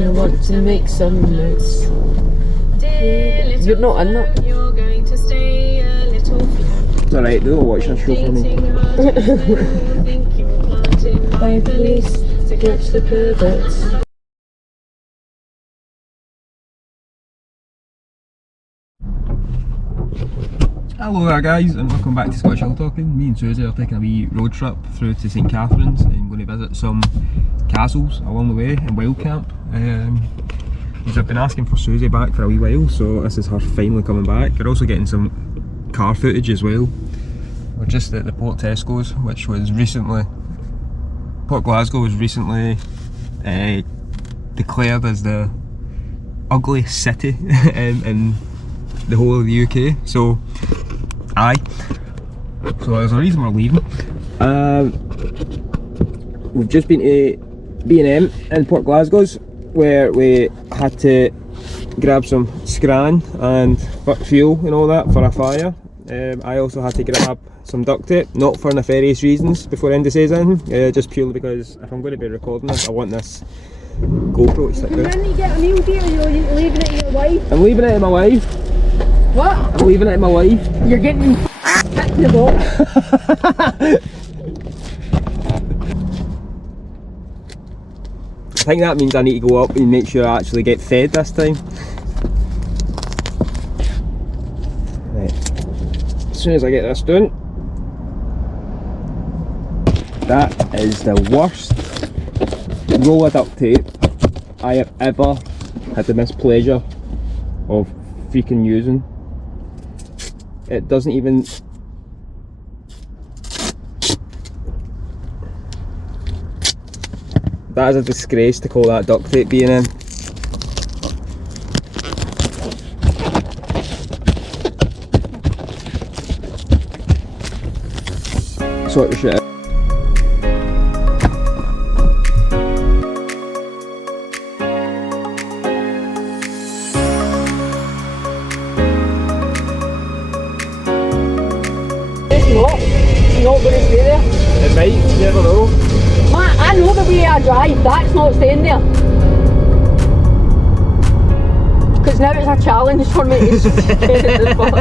gonna want to make some notes. You're not in that. You're going to stay a little It's alright, they'll watch a show for me. By police to catch the perverts. Hello there guys, and welcome back to Scottish Hill Talking. Me and Susie are taking a wee road trip through to St Catherine's and going to visit some castles along the way in Wild Camp. I've been asking for Susie back for a wee while, so this is her finally coming back. We're also getting some car footage as well. We're just at the Port Tesco's, which was recently, Port Glasgow was recently declared as the ugliest city in the whole of the UK. So there's a reason we're leaving. We've just been to B&M in Port Glasgow's, where we had to grab some scran and fuel and all that for a fire. I also had to grab some duct tape, not for nefarious reasons before Andy says anything, just purely because if I'm going to be recording this, I want this GoPro to stick out. Can you get a meal deal, or you're leaving it to your wife? I'm leaving it to my wife. What? I'm leaving it to my wife. You're getting hit in the box. I think that means I need to go up and make sure I actually get fed this time. Right. As soon as I get this done. That is the worst roll of duct tape I have ever had the mispleasure of freaking using. It doesn't even... That is a disgrace to call that duct tape being in. Sort the shit out. It's not going to stay there. It might, you never know. Man, I know the way I drive, that's not staying there. Because now it's a challenge for me to stay at the spot.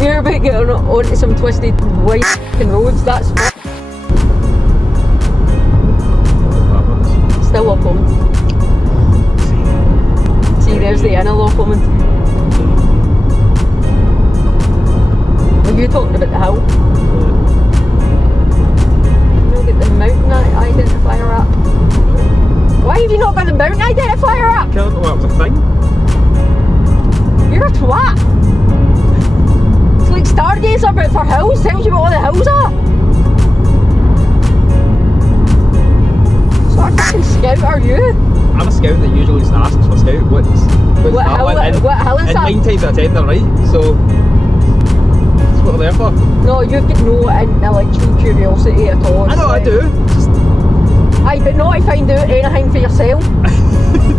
We're about getting onto some twisted white roads, that's fun. Still up home. See, there's the inner lock coming. Were you talking about the hill? The mountain identifier app. Why have you not got the mountain identifier app? I can't know that was a thing. You're a twat. It's like Stargazer but for hills, tells you what all the hills are. What sort of fucking scout are you? I'm a scout that usually just asks for scout what's What hill is and that? 9 times out of 10 they're right, so that's what they're there for. No, you've got no intellectual curiosity at all. I know I do. Just... Aye, but not to find out anything for yourself.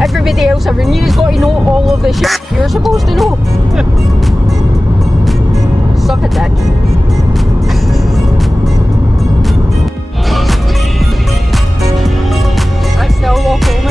Everybody else around you's got to know all of the shit you're supposed to know. Suck a dick. That's still walk home.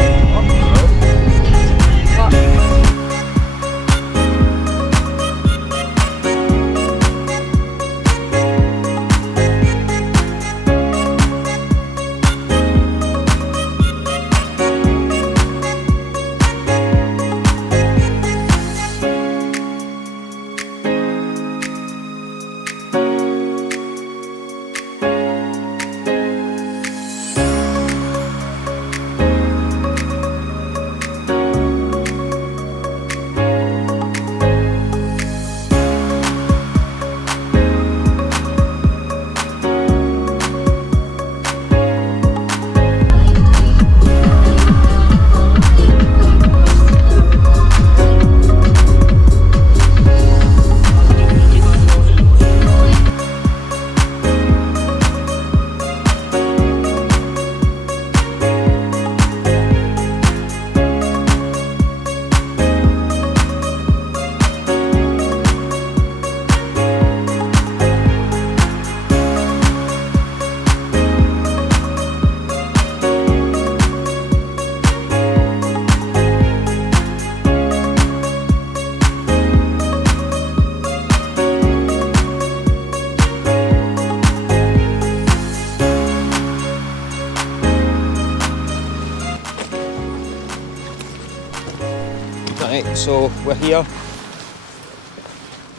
So we're here.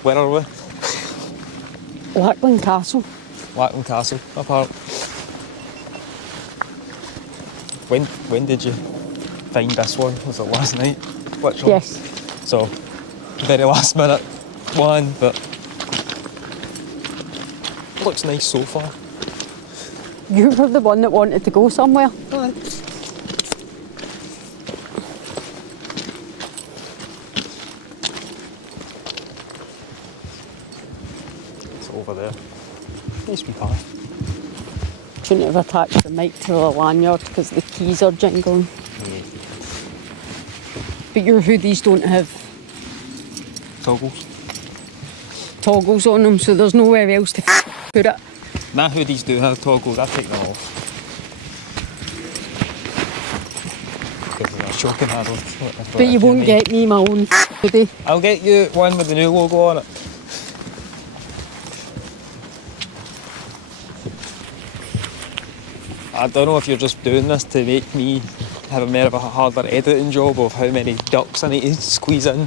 Where are we? Lachlan Castle. Lachlan Castle, apart. When did you find this one? Was it last night? Which one? Yes. So, very last minute one, but looks nice so far. You were the one that wanted to go somewhere. It's over there. Nice wee path. Shouldn't have attached the mic to the lanyard because the keys are jingling. Yeah. But your hoodies don't have toggles on them, so there's nowhere else to put it. My hoodies do have toggles, I take them off. Because they're choking handle. But you won't get me my own hoodie. I'll get you one with the new logo on it. I don't know if you're just doing this to make me have a more of a harder editing job of how many ducks I need to squeeze in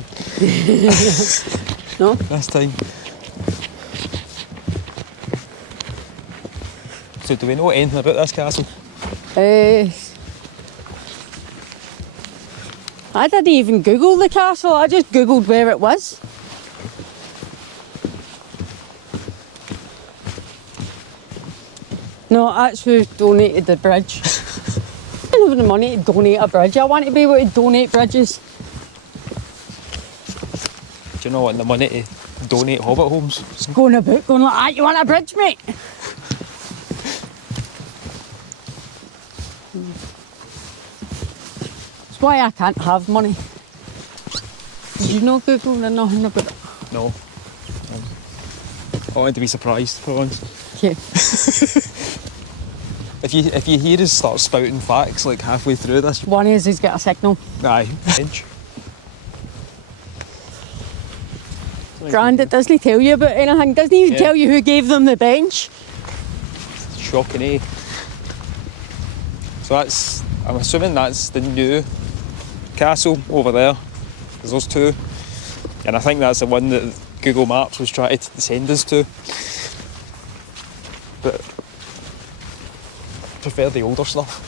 No? this time. So do we know anything about this castle? I didn't even Google the castle, I just Googled where it was. No, that's who donated the bridge. I don't have the money to donate a bridge. I want to be able to donate bridges. Do you know what, the money to donate hobbit homes? It's going about going like that. You want a bridge, mate? That's why I can't have money. Did you know Google or nothing about it? No. I wanted to be surprised for once. Yeah. If you hear us start spouting facts like halfway through this, One is he's got a signal. aye. Bench. Grand, it doesn't tell you about anything. Doesn't even Yeah. tell you who gave them the bench. Shocking, eh? So I'm assuming that's the new castle over there. There's those two. And I think that's the one that Google Maps was trying to send us to. But I prefer the older stuff.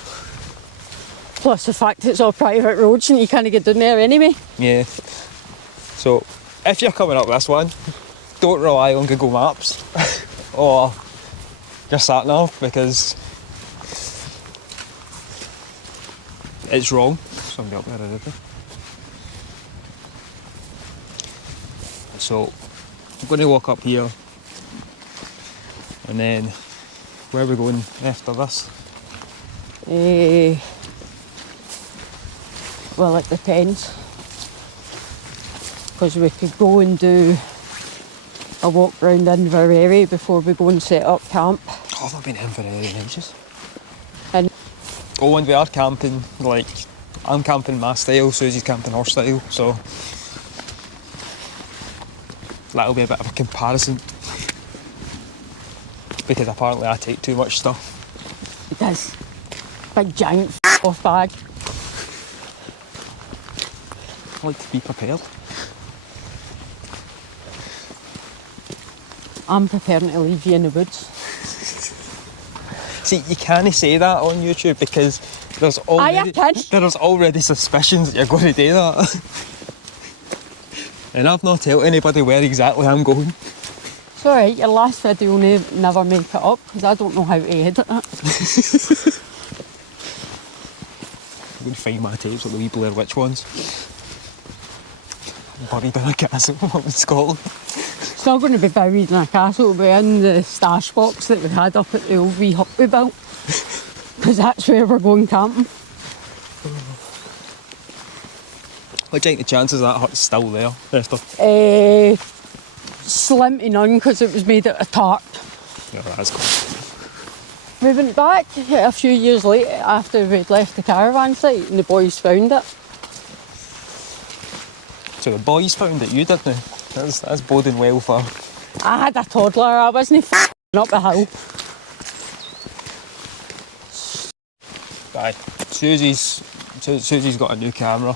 Plus the fact it's all private roads and you can't get down there anyway. Yeah. So if you're coming up this one, don't rely on Google Maps or your sat nav because it's wrong. Somebody up there already. So I'm going to walk up here and then where are we going after this? Well, it depends. Because we could go and do a walk round Inverary before we go and set up camp. Oh, I've been in for ages. And Oh, and we are camping, like, I'm camping my style, Susie's camping her style, so that'll be a bit of a comparison. Because apparently I take too much stuff. it does. Big giant off bag. I like to be prepared. I'm preparing to leave you in the woods. See, you can't say that on YouTube because there's already suspicions that you're going to do that. And I've not told anybody where exactly I'm going. It's alright, your last video will never make it up because I don't know how to edit it. I'm going to find my tapes, like the wee Blair Witch ones. Buried in a castle up in Scotland. It's not going to be buried in a castle, it'll be in the stash box that we had up at the old wee hut we built. Because that's where we're going camping. What do you think the chances that hut's still there after? Slim to none because it was made out of tarp. Yeah, that's cool. We went back a few years later after we'd left the caravan site and the boys found it. So the boys found it, you didn't? That's boding well for... I had a toddler, I wasn't f***ing up a hill. Aye. Susie's got a new camera.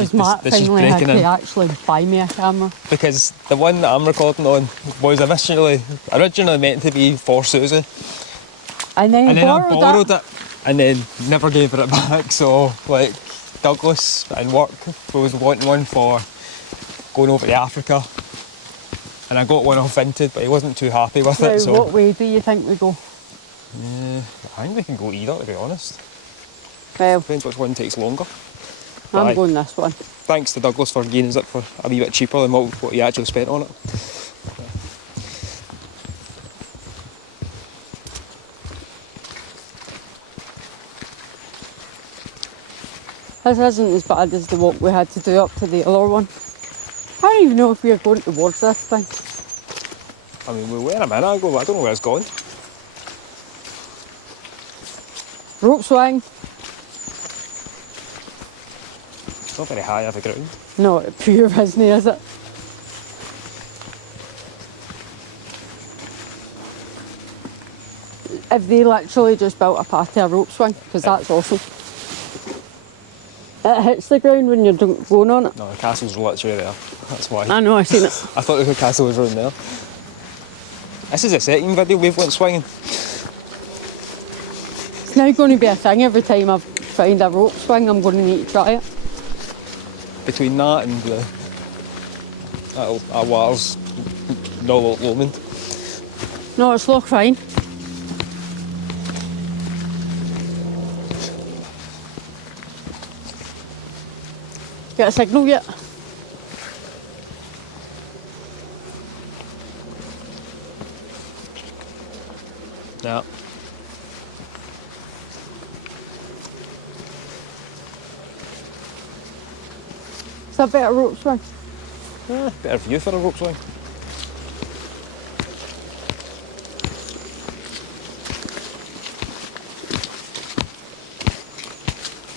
because Matt this is finally had breaking to in. actually buy me a camera. Because the one that I'm recording on was originally meant to be for Susie. And then, And then I borrowed borrowed it and then never gave it back. So, like, Douglas and work was wanting one for going over to Africa. And I got one off Vinted, but he wasn't too happy with Now, it. So, what way do you think we go? I think we can go either, to be honest. Well, Depends which one takes longer. I'm Aye. going this one. Thanks to Douglas for getting us it for a wee bit cheaper than what he actually spent on it. This isn't as bad as the walk we had to do up to the other one. I don't even know if we are going towards this thing. I mean, we were a minute ago, but I don't know where it's gone. Rope swing. It's not very high off the ground. No, it pure isn't, is it? If they literally just built a path to a rope swing, because that's awesome. It hits the ground when you're going on it. No, the castle's literally there. That's why. I know, I've seen it. I thought the castle was around there. This is the second video we've went swinging. It's now going to be a thing every time I find a rope swing, I'm going to need to try it. Between that and that water's no Lomond. No, it's Loch Fine. Get a signal yet? Yeah. It's a better rope swing. Better view for a rope swing.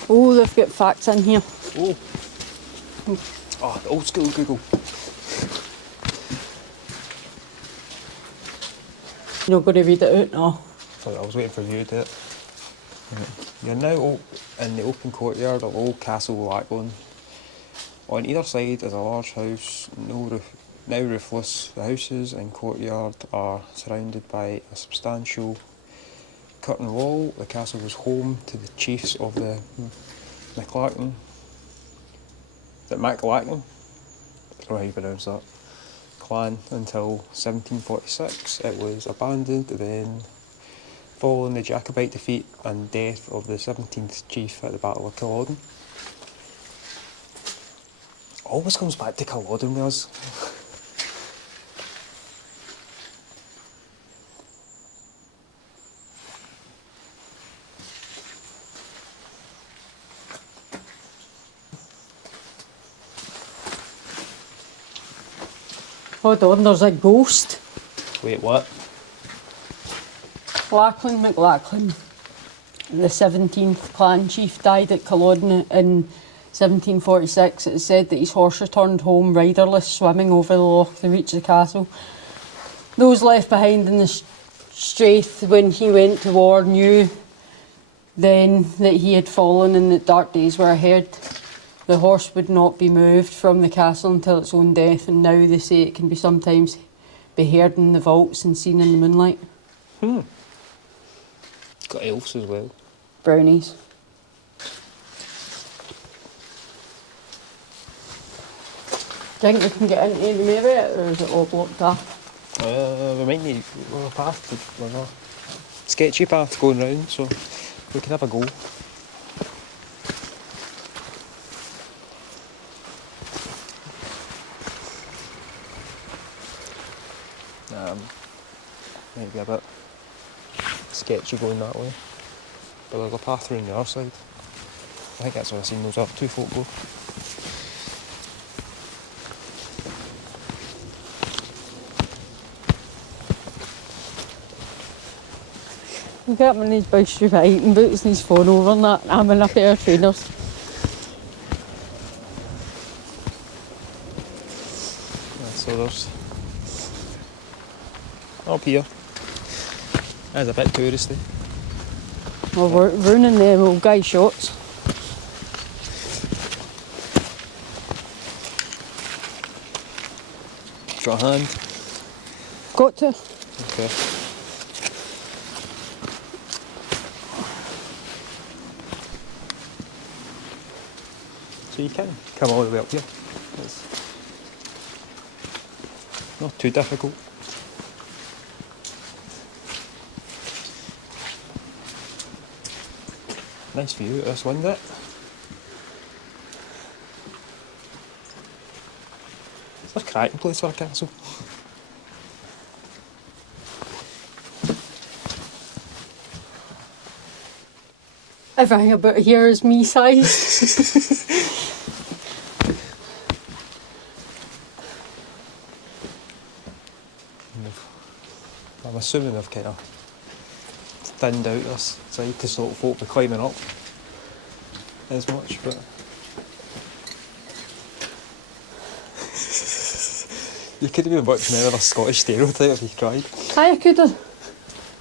Oh, they've got facts in here. Oh. Oh, the old school Google. You're not going to read it out? No. Sorry, I was waiting for you to do it. You're now in the open courtyard of Old Castle Lachlan. On either side is a large house, now roofless. The houses and courtyard are surrounded by a substantial curtain wall. The castle was home to the chiefs of the MacLachlan. Is it MacLachlan? I don't know how you pronounce that. Clan until 1746. It was abandoned then following the Jacobite defeat and death of the 17th chief at the Battle of Culloden. Always comes back to Culloden with us. Hold on, there's a ghost. Wait, what? Lachlan MacLachlan, the 17th clan chief, died at Culloden in 1746. It is said that his horse returned home riderless, swimming over the loch to reach the castle. Those left behind in the strath when he went to war knew then that he had fallen and that dark days were ahead. The horse would not be moved from the castle until its own death, and now they say it can be sometimes be heard in the vaults and seen in the moonlight. It's got elves as well. Brownies. Do you think we can get into the area, or is it all blocked off? We might need a path, a sketchy path going round, so we can have a go. Might be a bit sketchy going that way, but there's a path around the other side. I think that's where I've seen those other two folk go. Look at him in his big stupid hiking boots and his phone over and that. I'm in a pair of trainers. Yeah, so there's up here. That's a bit touristy. Well, we're ruining the old guy's shots. extra hand. Got to. Okay. So you can come all the way up here. It's not too difficult. Nice view of this window. It's a cracking place for a castle. Everything about here is me sized. I'm assuming they've kind of thinned out this side to stop folk from climbing up as much, but you could have been much more of a Scottish stereotype if you tried. Aye, I could have.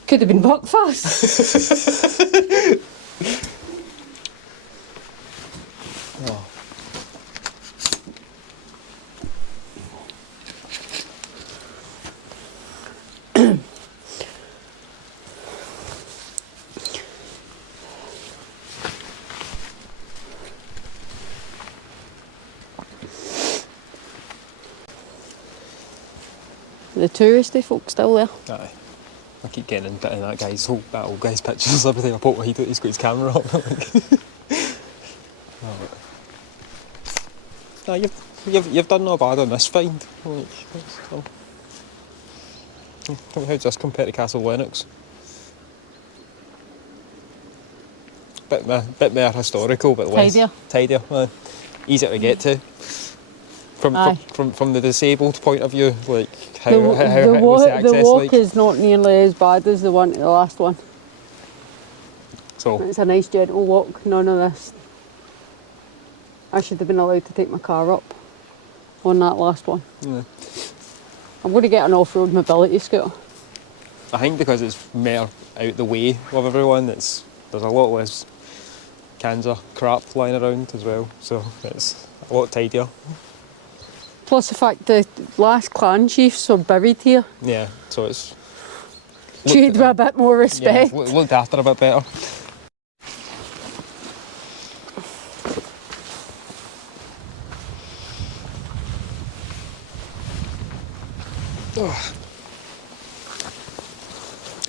Could have been Buckfast. Oh. The touristy folk still there. Aye. I keep getting in that old guy's pictures every time I put he's got his camera up. No, you've done no bad on this find. How does this compare to Castle Lennox? Bit more historical, but less tidier. Easier to get to. From the disabled point of view, like what's the access the walk like? is not nearly as bad as the last one. So It's a nice gentle walk. None of this. I should have been allowed to take my car up on that last one. yeah. I'm going to get an off-road mobility scooter. I think because it's more out the way of everyone, there's a lot less cans of crap lying around as well, so it's a lot tidier. Plus the fact the last clan chiefs are buried here. Yeah, so it's Treated with a bit more respect. Yeah, looked after a bit better. Oh.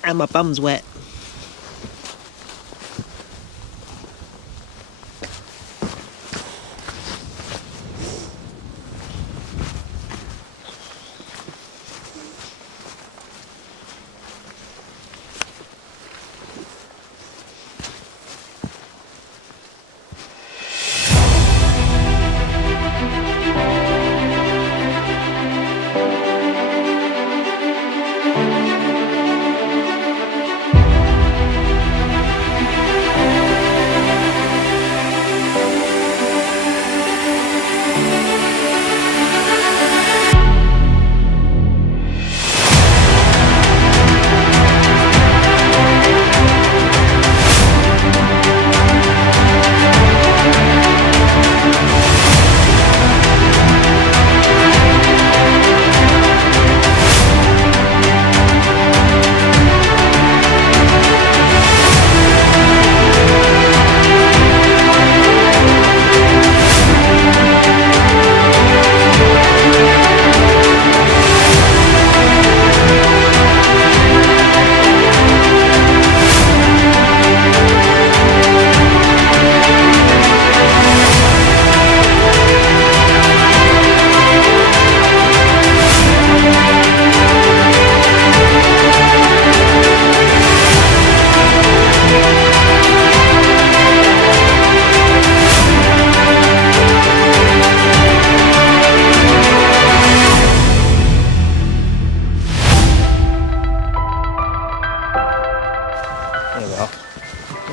And my bum's wet.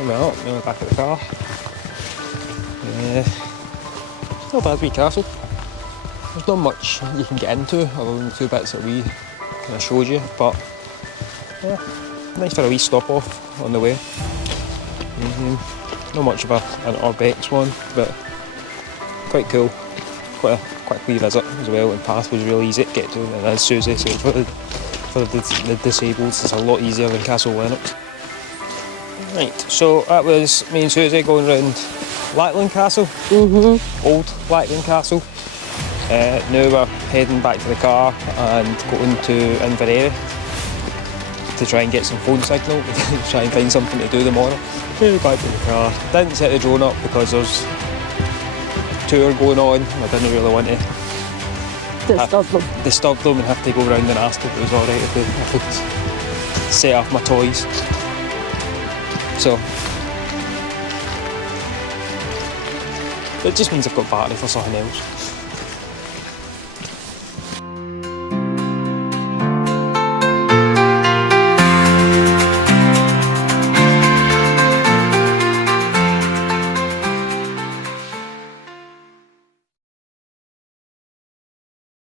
Now we're back at the car. Not a bad wee castle. There's not much you can get into other than the two bits that we kind of showed you, but yeah, nice for a wee stop off on the way. Not much of an Urbex one, but quite cool. quite a quick visit as well, and path was really easy to get to, and as Susie said, for the disabled it's a lot easier than Castle Lennox. Right, so that was me and Susie going round Lachlan Castle, old Lachlan Castle. Now we're heading back to the car and going to Inveraray to try and get some phone signal, to try and find something to do tomorrow. Back to the car. Didn't set the drone up because there's a tour going on. I didn't really want to disturb them and have to go round and ask if it was alright if I could set off my toys. So it just means I've got battery for something else.